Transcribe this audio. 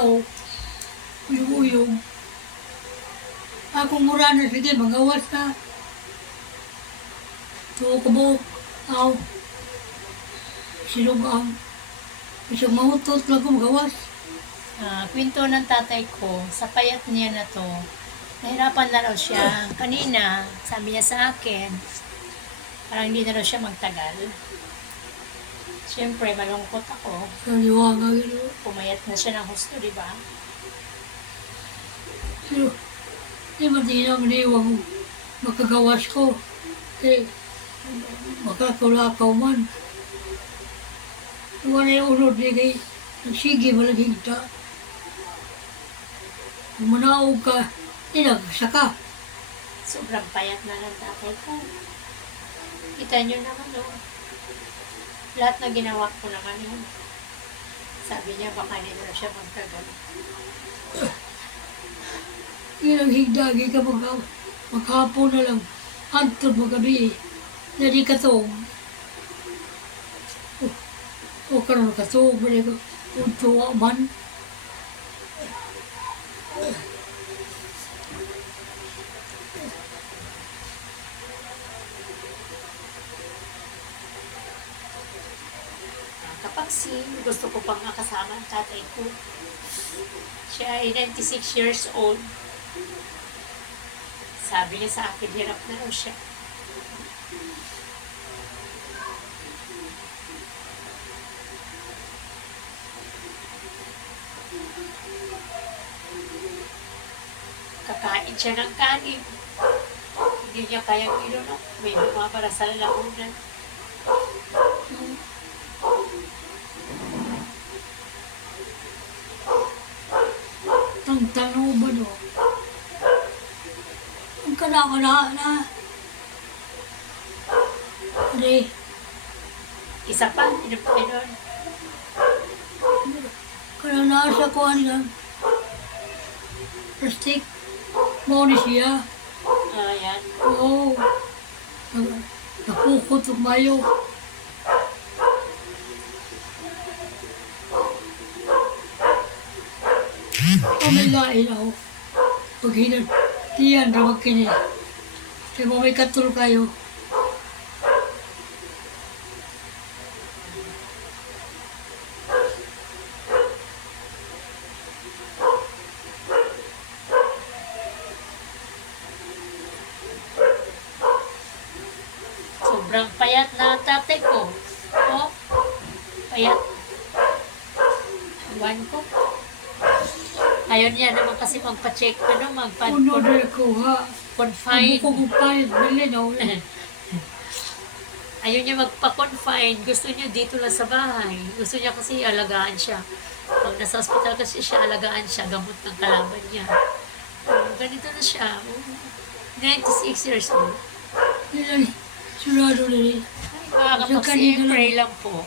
raw, uyong-uyong. Akong mura na sige, magawas na. So, kabuk, aw, sinugang. Isang mahutot lang ko magawas. Ah, kwento ng tatay ko, sa payat niya na to, nahirapan na raw siya. Kanina, sabi niya sa akin, parang hindi na raw siya magtagal. Siyempre, malungkot ako. Sa liwanag yun. Pumayat na siya ng husto, di ba? Pero, di ba di na maniwang makagawas ko. Eh, makakulakaw man. Wala yung unod ni kay nagsige malaging ta. Manaog ka, di nagsaka. Sobrang payat na ng tatay ko. Kita niyo naman, oh. Lahat na ginawa ko naman yun. Sabi niya, baka raw siya magtagal. Yun ang higdagi ka mag maghapon na lang. Antod mo gabi. Na di katong. O, o karon katong. Bali ko. Untuwa man. Si gusto ko pang makasama ang tatay ko. Siya ay 96 years old. Sabi niya sa akin, hirap na raw siya. Kakain siya ng kanin. Hindi niya kayang ilunok. May bumabara sa lalaunan. Ang tanong ba no? Ang kana-kana na. Hindi. Isa pa, pinapay doon. Kana na sa kuhan lang. Plastic. Mo ni siya. Ayan. Oo. Nag- Napukot ang mayo. Pamilain ako. Pag hinan, tiyan na magkini. Kaya mo may katul kayo. Sobrang payat na tatay ko. Oh, payat. Iwan ko. Ayaw niya naman kasi magpa-check, ano, Uno magpa-confine. na ko ha. Ang buko ko pa yun. Bili ulit. Ayaw niya magpa-confine. Gusto niya dito lang sa bahay. Gusto niya kasi alagaan siya. Pag nasa hospital kasi siya, alagaan siya. Gamot ng kalaban niya. Oh, ganito na siya. Oh, 96 years old. Yan. Sunado na rin. Ay, mga kapag pray lang po.